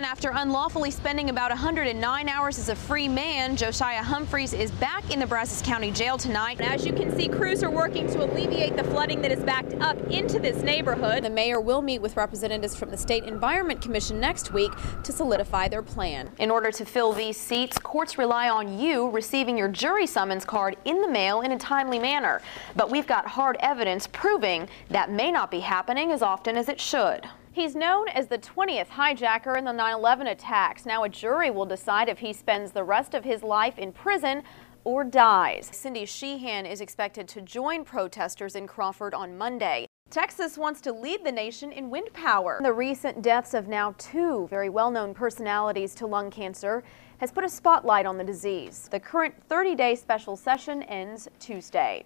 And after unlawfully spending about 109 hours as a free man, Josiah Humphreys is back in the Brazos County Jail tonight. As you can see, crews are working to alleviate the flooding that is backed up into this neighborhood. The mayor will meet with representatives from the State Environment Commission next week to solidify their plan. In order to fill these seats, courts rely on you receiving your jury summons card in the mail in a timely manner. But we've got hard evidence proving that may not be happening as often as it should. He's known as the 20th hijacker in the 9/11 attacks. Now a jury will decide if he spends the rest of his life in prison or dies. Cindy Sheehan is expected to join protesters in Crawford on Monday. Texas wants to lead the nation in wind power. The recent deaths of now two very well-known personalities to lung cancer has put a spotlight on the disease. The current 30-day special session ends Tuesday.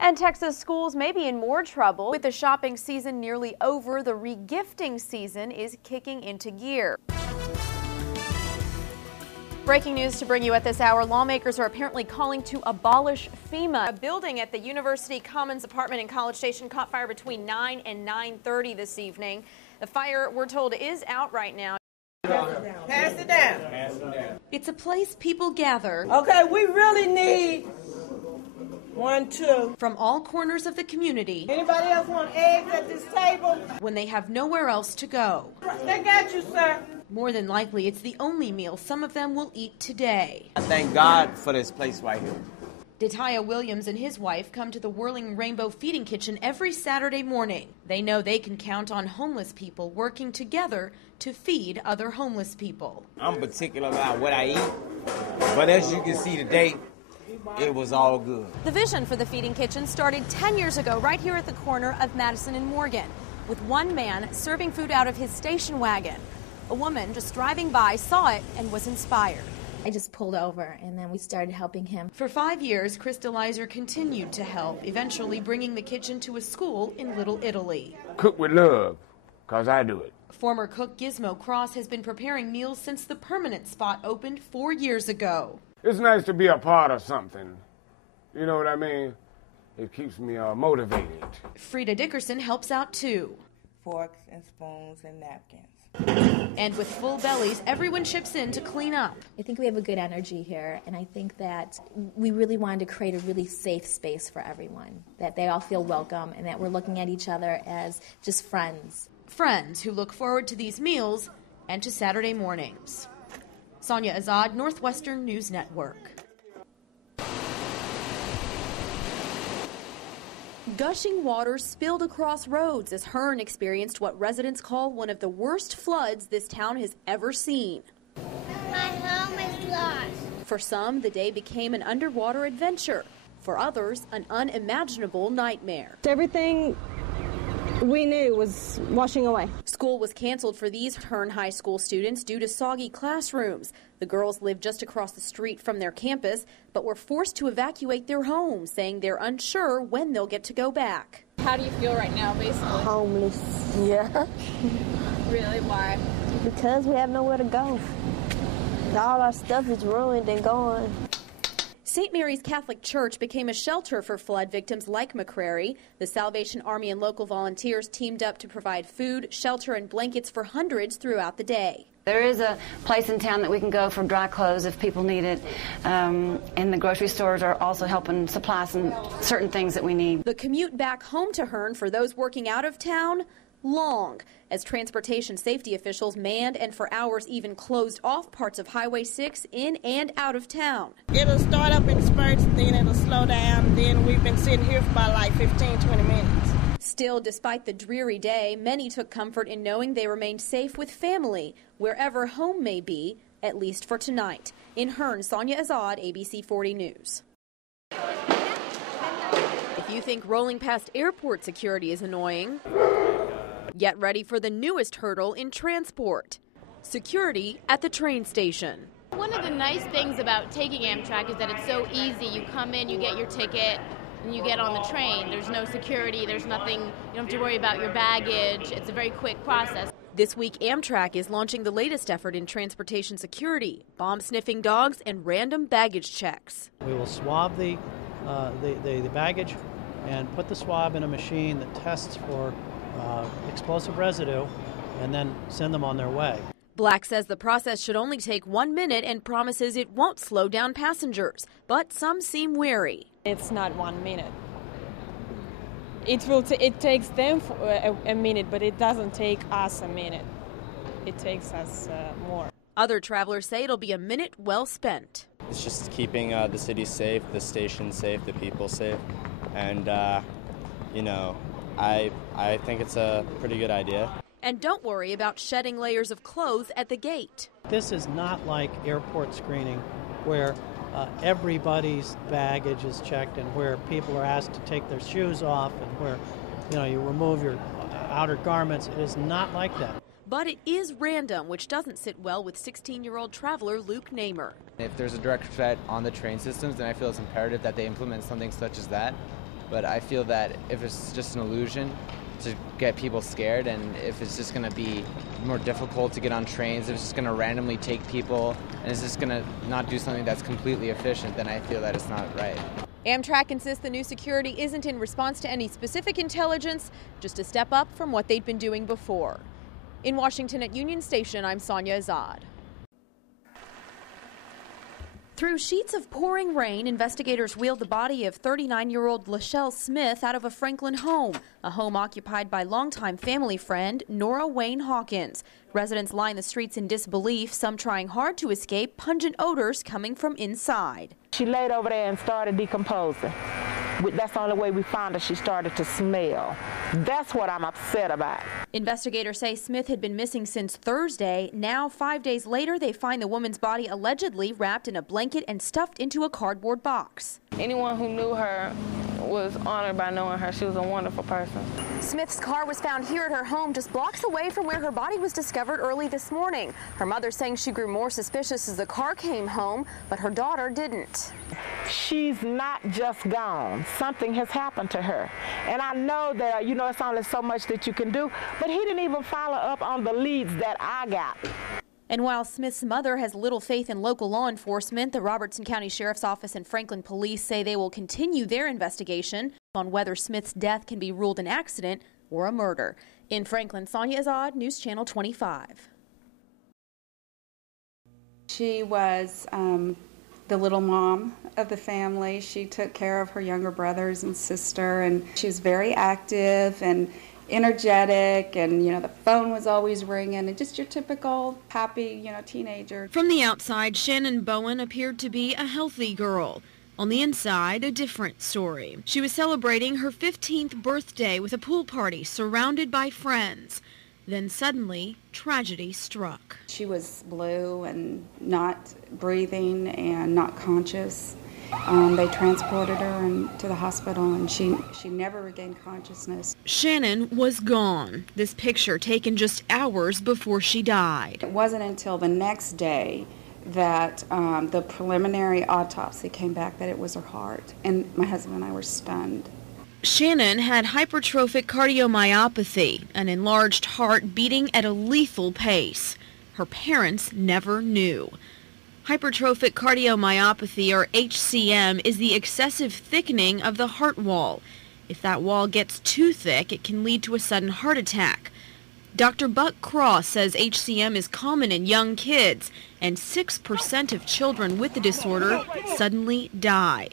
And Texas schools may be in more trouble. With the shopping season nearly over, the regifting season is kicking into gear. Breaking news to bring you at this hour. Lawmakers are apparently calling to abolish FEMA. A building at the University Commons apartment in College Station caught fire between 9 and 9:30 this evening. The fire, we're told, is out right now. Pass it down. Pass it down. It's a place people gather. Okay, we really need 1, 2. From all corners of the community. Anybody else want eggs at this table? When they have nowhere else to go. They got you, sir. More than likely, it's the only meal some of them will eat today. I thank God for this place right here. Detaya Williams and his wife come to the Whirling Rainbow Feeding Kitchen every Saturday morning. They know they can count on homeless people working together to feed other homeless people. I'm particular about what I eat, but as you can see today, it was all good. The vision for the feeding kitchen started 10 years ago right here at the corner of Madison and Morgan, with one man serving food out of his station wagon. A woman just driving by saw it and was inspired. I just pulled over and then we started helping him. For 5 years, Crystallizer continued to help, eventually bringing the kitchen to a school in Little Italy. Cook with love, 'cause I do it. Former cook Gizmo Cross has been preparing meals since the permanent spot opened 4 years ago. It's nice to be a part of something. You know what I mean? It keeps me motivated. Frida Dickerson helps out too. Forks and spoons and napkins. And with full bellies, everyone chips in to clean up. I think we have a good energy here, and I think that we really wanted to create a really safe space for everyone, that they all feel welcome and that we're looking at each other as just friends. Friends who look forward to these meals and to Saturday mornings. Sonia Azad, Northwestern News Network. Gushing water spilled across roads as Hearn experienced what residents call one of the worst floods this town has ever seen. My home is lost. For some, the day became an underwater adventure. For others, an unimaginable nightmare. Everything we knew was washing away. School was canceled for these Hearn High School students due to soggy classrooms. The girls live just across the street from their campus, but were forced to evacuate their homes, saying they're unsure when they'll get to go back. How do you feel right now, basically? Homeless. Yeah. Really? Why? Because we have nowhere to go. All our stuff is ruined and gone. St. Mary's Catholic Church became a shelter for flood victims like McCrary. The Salvation Army and local volunteers teamed up to provide food, shelter, and blankets for hundreds throughout the day. There is a place in town that we can go for dry clothes if people need it, and the grocery stores are also helping supply some certain things that we need. The commute back home to Hearn for those working out of town, long, as transportation safety officials manned and for hours even closed off parts of Highway 6 in and out of town. It'll start up in spurts, then it'll slow down, then we've been sitting here for about like 15, 20 minutes. Still, despite the dreary day, many took comfort in knowing they remained safe with family, wherever home may be, at least for tonight. In Hearn, Sonia Azad, ABC 40 News. If you think rolling past airport security is annoying, get ready for the newest hurdle in transport: security at the train station. One of the nice things about taking Amtrak is that it's so easy. You come in, you get your ticket, and you get on the train. There's no security, there's nothing, you don't have to worry about your baggage. It's a very quick process. This week, Amtrak is launching the latest effort in transportation security: bomb-sniffing dogs and random baggage checks. We will swab the baggage and put the swab in a machine that tests for explosive residue and then send them on their way. Black says the process should only take 1 minute and promises it won't slow down passengers, but some seem wary. It's not 1 minute. It takes them a minute, but it doesn't take us a minute. It takes us more. Other travelers say it'll be a minute well spent. It's just keeping the city safe, the station safe, the people safe, and you know, I think it's a pretty good idea. And don't worry about shedding layers of clothes at the gate. This is not like airport screening where everybody's baggage is checked and where people are asked to take their shoes off and where, you know, you remove your outer garments. It is not like that. But it is random, which doesn't sit well with 16-year-old traveler Luke Namer. If there's a direct threat on the train systems, then I feel it's imperative that they implement something such as that. But I feel that if it's just an illusion to get people scared, and if it's just going to be more difficult to get on trains, if it's just going to randomly take people, and it's just going to not do something that's completely efficient, then I feel that it's not right. Amtrak insists the new security isn't in response to any specific intelligence, just a step up from what they'd been doing before. In Washington at Union Station, I'm Sonia Azad. Through sheets of pouring rain, investigators wheeled the body of 39-year-old Lachelle Smith out of a Franklin home, a home occupied by longtime family friend Nora Wayne Hawkins. Residents line the streets in disbelief, some trying hard to escape pungent odors coming from inside. She laid over there and started decomposing. That's the only way we found her. She started to smell. That's what I'm upset about. Investigators say Smith had been missing since Thursday. Now, 5 days later, they find the woman's body allegedly wrapped in a blanket and stuffed into a cardboard box. Anyone who knew her was honored by knowing her. She was a wonderful person. Smith's car was found here at her home just blocks away from where her body was discovered early this morning. Her mother saying she grew more suspicious as the car came home, but her daughter didn't. She's not just gone. Something has happened to her. And I know that, you know, it's only so much that you can do, but he didn't even follow up on the leads that I got. And while Smith's mother has little faith in local law enforcement, the Robertson County Sheriff's Office and Franklin Police say they will continue their investigation on whether Smith's death can be ruled an accident or a murder. In Franklin, Sonia Azad, News Channel 25. She was the little mom of the family. She took care of her younger brothers and sister, and she was very active and energetic, and you know, the phone was always ringing, and just your typical happy, you know, teenager. From the outside, Shannon Bowen appeared to be a healthy girl. On the inside, a different story. She was celebrating her 15th birthday with a pool party surrounded by friends. Then suddenly, tragedy struck. She was blue and not breathing and not conscious. They transported her to the hospital, and she never regained consciousness. Shannon was gone. This picture taken just hours before she died. It wasn't until the next day that the preliminary autopsy came back that it was her heart, and my husband and I were stunned. Shannon had hypertrophic cardiomyopathy, an enlarged heart beating at a lethal pace. Her parents never knew. Hypertrophic cardiomyopathy, or HCM, is the excessive thickening of the heart wall. If that wall gets too thick, it can lead to a sudden heart attack. Dr. Buck Cross says HCM is common in young kids, and 6% of children with the disorder suddenly die.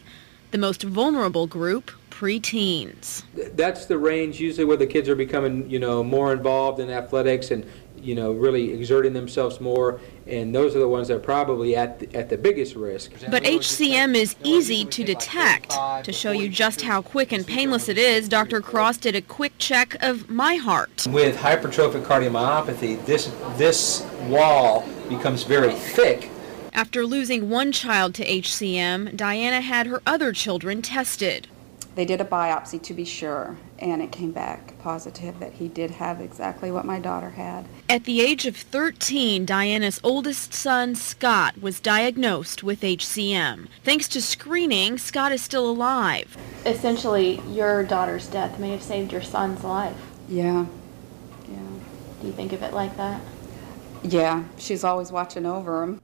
The most vulnerable group, preteens. That's the range usually where the kids are becoming, you know, more involved in athletics and, you know, really exerting themselves more, and those are the ones that are probably at the biggest risk. But HCM is easy to detect. To show you just how quick and painless it is, Dr. Cross did a quick check of my heart. With hypertrophic cardiomyopathy, this wall becomes very thick. After losing one child to HCM, Diana had her other children tested. They did a biopsy to be sure, and it came back positive that he did have exactly what my daughter had. At the age of 13, Diana's oldest son, Scott, was diagnosed with HCM. Thanks to screening, Scott is still alive. Essentially, your daughter's death may have saved your son's life. Yeah. Do you think of it like that? Yeah, she's always watching over him.